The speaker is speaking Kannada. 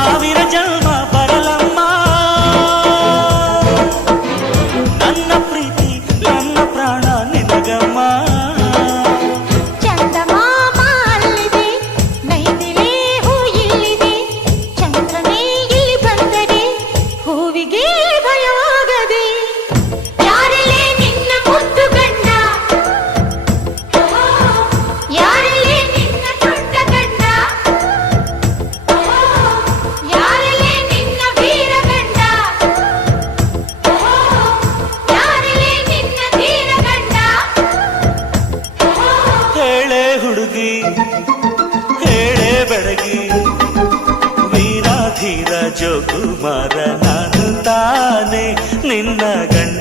ಸಾವಿರ ಜನ್ಮ ಬರಲಮ್ಮ ನನ್ನ ಪ್ರೀತಿ ನನ್ನ ಪ್ರಾಣ ನಿನಗಮ್ಮ ಹುಡುಗಿ ಹೇಳೆ ಬೆಳಗಿ ವೀರಾಧೀರ ಜೋಕುಮಾರ ನಾನು ತಾನೆ ನಿನ್ನ ಗಂಡ